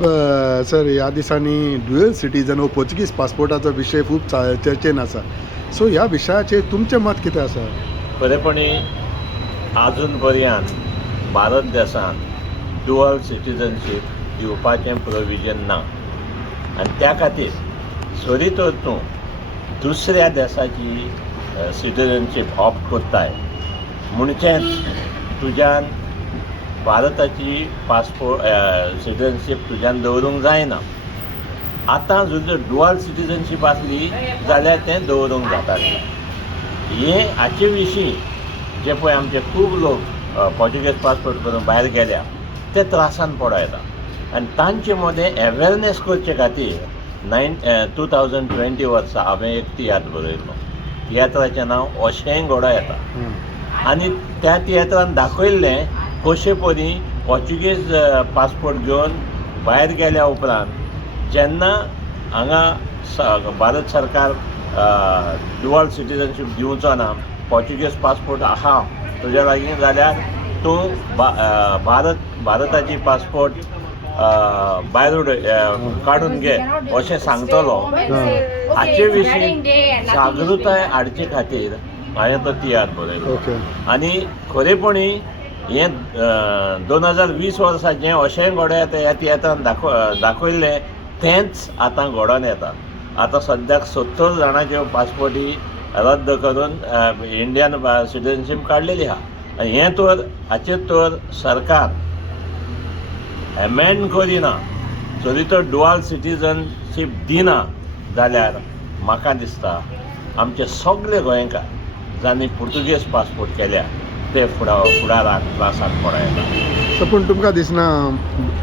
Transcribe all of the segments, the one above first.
सर ह्या दिसांनी dual citizen हो पोर्चुगीज पासपोर्टाचो विशय खूब चर्चेन आसा. सो ह्या विशयाचेर तुमचें मत कितें आसा? खरेपणी आजून पर्यंत भारत देशांत ड्युअल सिटीजनशीप दिवपाचें प्रोविजन ना आनी त्या खातीर जरी तर तूं दुसऱ्या देशाची सिटीजनशीप ऑप्ट करताय म्हणचेंच तुज्यान भारताची पासपोर्ट सिटीजनशीप तुज्यान दवरूंक जायना. आतां जर ड्युअल सिटीजनशीप आसली जाल्यार तें दवरूंक जातालें. हे हाचे विशीं जे पळय आमचे खूब लोक पोर्चुगीज पासपोर्ट करून भायर गेल्या ते त्रासान पडो येता आनी तांचे मदें अवेरनेस करचे खातीर 2020 वर्सा हांवें एक तियात्र बरयल्लो. तियात्राचें नांव अशें घडों येता आनी त्या तियात्रान दाखयल्लें कशे परी पोर्चुगीज पासपोर्ट घेवन भायर गेल्या उपरांत जेन्ना हांगा भारत सरकार ड्युअल सिटीजनशीप दिवचो ना, पोर्चुगीज पासपोर्ट आहा तुज्या लागीं जाल्यार तूं भारताची पासपोर्ट भायर काडून घे अशें सांगतलो. हाचे विशीं जागृताय हाडचे खातीर हांवें तो तियात्र बरयलो. आनी खरेपणी हें 2020 वर्सा जें अशें घडों येता ह्या तियात्रान दाखयल्लें तेंच आतां घडोवन येता. आतां सद्याक 70 जाणांच्यो पासपोर्टी रद्द करून इंडियन सिटीजनशीप काडलेली आहा. हें तर हाचेर तर सरकार एमेंड करिना. जरी तर ड्युअल सिटीजनशीप दिना जाल्यार म्हाका दिसता आमचे सगळे गोंयकार जांणी पुर्तुगेज पासपोर्ट केल्या ते फुडाराक त्रासाक पडो येता. सो पूण तुमकां दिसना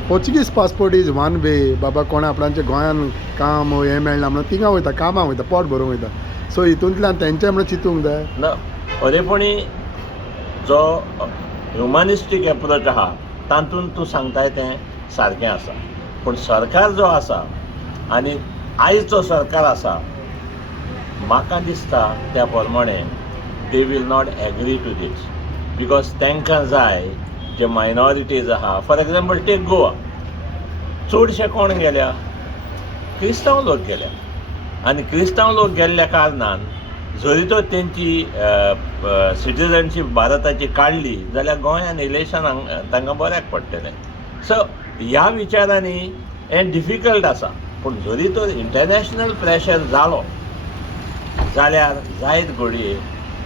Portuguese passport is one way बाबा कोणा आपणाचें गोंयान काम हें मेळना म्हणून थिंगा वयता कामाक वयता पोट भरूंक वयता. सो हितूंतल्यान तेंचें म्हणून चिंतूंक जाय ना. खरेपणी जो ह्युमनिस्टीक एप्रोच आहा तातूंत तूं सांगताय तें सारकें आसा. पूण सरकार जो आसा आनी आयज जो सरकार आसा म्हाका दिसता त्या प्रमाणे they will not agree to this because तांकां जाय जे मायनॉरिटीज आहा. For example take Goa. चडशे कोण गेल्या? क्रिस्तांव लोक गेल्या आनी क्रिस्तांव लोक गेल्ल्या कारणान जरी तर तेंची सिटीजनशीप भारताची काडली जाल्यार गोंयान इलेक्शनाक तांकां बऱ्याक पडटलें. सो ह्या विचारांनी हें डिफिकल्ट आसा. पूण जरी तर इंटरनॅशनल प्रेशर जालो जाल्यार जायत घडये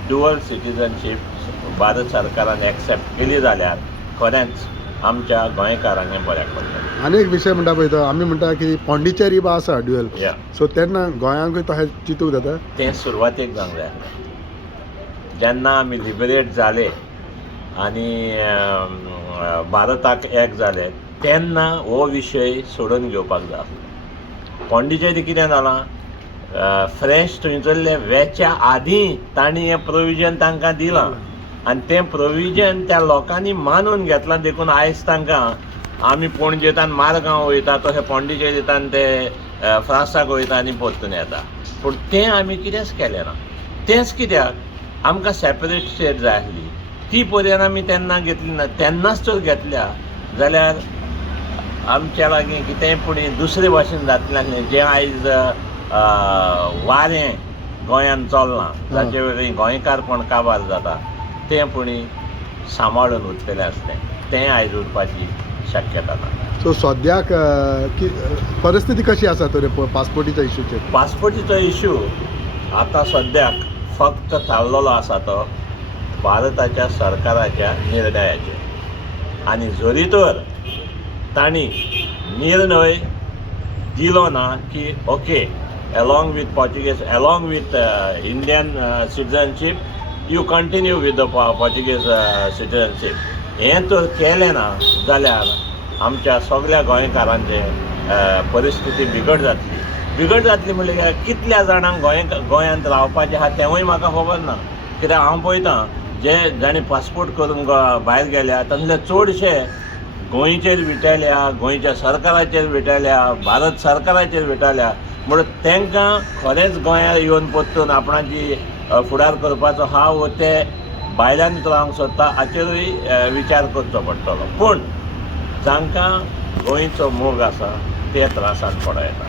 ड्युअल सिटीजनशीप भारत सरकारान एक्सेप्ट केली जाल्यार खरेंच आमच्या गोंयकारांक हें बऱ्याक पडटलें. आनी एक विशय म्हणटा पळय तो आमी म्हणटा की पॉंडिचेरी बा आसा ड्युअल. सो तेन्ना गोंयांकूय तशें चिंतूंक जाता. तें सुरवातेक जावंक जाय आसलें. जेन्ना आमी लिबरेट जाले आनी भारताक एक जाले तेन्ना हो विशय सोडून घेवपाक जाय आसलो. पॉंडिचेरी कितें जालां? फ्रेंच थंयसरले वेच्या आदीं तांणी हें प्रोविजन तांकां दिलां आनी तें प्रोविजन त्या लोकांनी मानून घेतलां. देखून आयज तांकां आमी पणजेंतल्यान मारगांव वयता तशें पॉंडिचेरींतल्यान ते फ्रांसाक वयता आनी परतून येता. पूण तें आमी कितेंच केलें ना. तेंच कित्याक आमकां सेपरेट स्टेट जाय आसली. ती पर्यंत आमी तेन्ना घेतली ना. तेन्नाच तर घेतल्या जाल्यार आमच्या लागीं कितेंय पुणी दुसरे भाशेन जातलें आसलें जें आयज वारें गोंयान चलना जाचे वरवीं गोंयकारपण काबार जाता तें पुणी सांबाळून उरतलें आसलें. तें आयज उरपाची शक्यता ना. सो सद्याक परिस्थिती कशी आसा तर पासपोर्टीच्या इशूचेर? पासपोर्टीचो इशू आतां सद्याक फक्त थारलेलो आसा तो भारताच्या सरकाराच्या निर्णयाचेर. आनी जरी तर तांणी निर्णय दिलो ना की okay along with Portuguese, along with Indian citizenship, you continue with the Portuguese citizenship. हें तर केलें ना जाल्यार आमच्या सगळ्या गोंयकारांचे परिस्थिती बिगड जातली म्हणल्यार कितल्या जाणांक गोंयांत रावपाचें आहा तेंवूय म्हाका खबर ना. कित्याक हांव पळयतां जे जाणी पासपोर्ट करून भायर गेल्या तातूंतले चडशे गोंयचेर विटयल्या, गोंयच्या सरकाराचेर विटयल्या, भारत सरकाराचेर विटयल्या. म्हणून तांकां खरेंच गोंयांत येवन परतून आपणाची फुडार करपाचो हा वो ते भायल्यान रावंक सोदता हाचेरूय विचार करचो पडटलो. पूण जांकां गोंयचो मोग आसा ते त्रासान पडो येता.